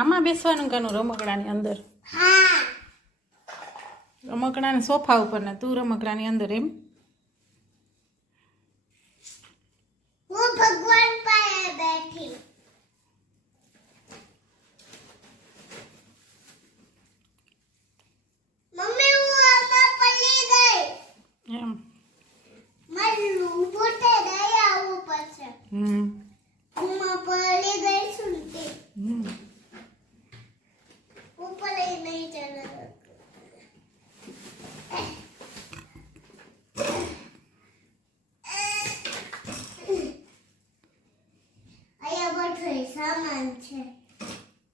આમાં બેસવાનું કાનું રમકડાની અંદર? હા, રમકડાના સોફા ઉપર ને તું રમકડાની અંદર એમ? હું ભગવાન પાસે બેઠી. મમ્મી હું આમાં પડી ગઈ. એમ? મારે ઊભું થઈ નહીં આવવું પડશે. હું પડી ગઈ છું ને તે. ઉપર નહીં ચાલે. અહીંયા બધો સામાન છે.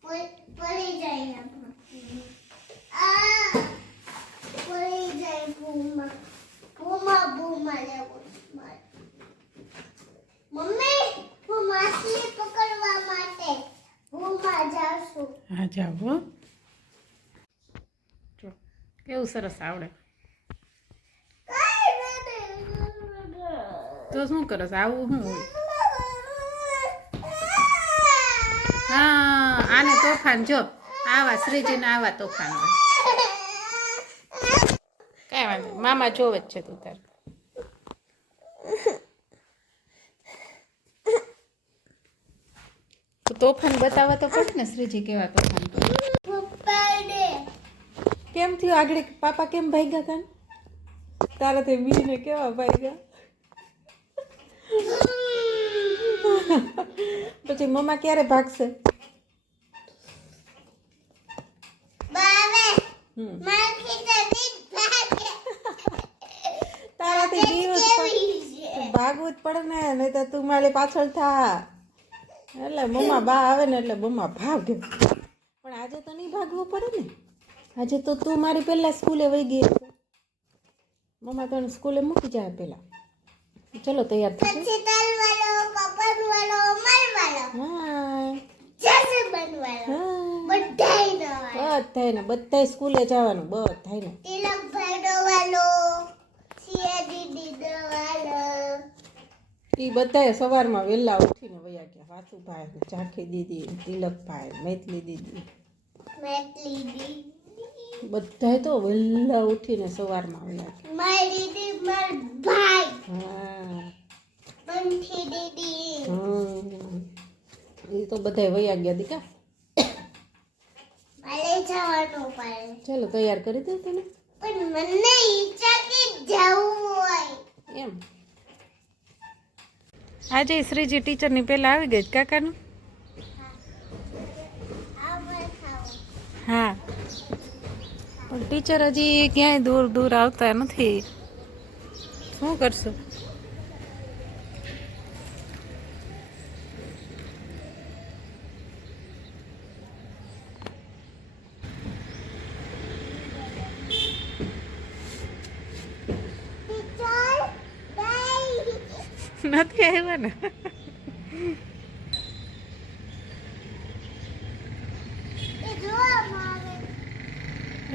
પડી જાય આમાં. પડી જાય ભૂમાં. ભૂમાં લેવું છે મારે. મમ્મી હું માછલી પકડવા માટે ભૂમાં જાઉં છું. હા જાવ હો. જો કેવું સરસ આવડે. તો શું કરસ આવું શું હોય? હા આને તોફાન જો આવા શ્રીજીને આવા તોફાન હોય. કાંઈ વાંધો નહીં. મામા જોવે જ છે તું તાર. તોફાન બતાવવા તો પડે ને શ્રીજી કેવા તોફાન કરે. પપ્પાને કેમ થયું આગળ પાપા કેમ ભાગ્યા કાન? તારા તે મીને કેવા ભાગ્યા? પછી મમ્મા ક્યારે ભાગશે? બાવે હમ માખી તો દીક ભાગે. તારાથી દિવસ ભાગવું જ પડે ને નહીં તો તું મારી પાછળ થા. એટલે મમ્મા બા આવે ને એટલે મમ્મા ભાગે. પણ આજે તો નહીં ભાગવું પડે ને. આજે તો તું મારી પહેલાં સ્કૂલે વહી ગઈ હશે. મમ્મા તને સ્કૂલે મૂકી જાય પહેલાં. ચલો તૈયાર થશે. પછી તલવાળો, કપડવાળો, મરવાળો, હા જશે બનવાળો, હા બધાય નવા. બધાય સ્કૂલે જવાનું બધાયને. તિલકભાઈ ડોવાલો, સિયા દીદી ડોવાલો. એ બધાય સવારમાં વહેલા ઉઠીને વયા ગયા. વાસુભાઈ, ઝાંખી દીદી, તિલકભાઈ, મૈથલી દીદી, મેટલી દીદી, બધાય તો વહેલા ઉઠીને સવારમાં વયા ગયા. મારી દીદી, મારા ભાઈ, હા બંઠી દીદી. એ તો બધાય વયા ગયા દીકા. મારે જવાનું પડે. ચાલો તૈયાર કરી દઉં તને. પણ મને ઈચ્છા કે જવું હોય. એમ આજે શ્રીજી ટીચરની પહેલાં આવી ગઈ કાકાનું. હા પણ ટીચર હજી ક્યાંય દૂર દૂર આવતા નથી. શું કરશું? નથી આવ્યા ને.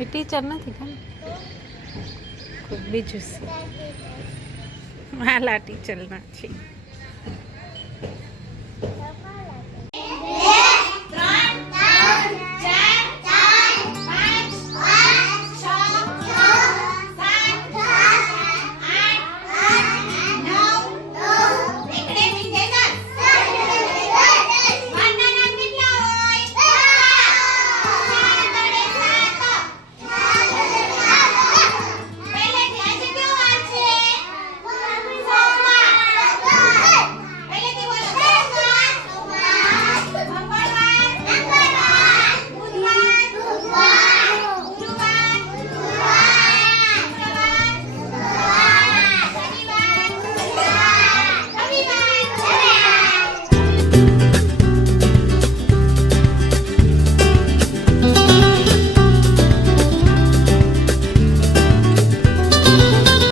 એ ટીચર નથી ખાલી કોઈ બીજું છે. હાલા ટીચર ના છે.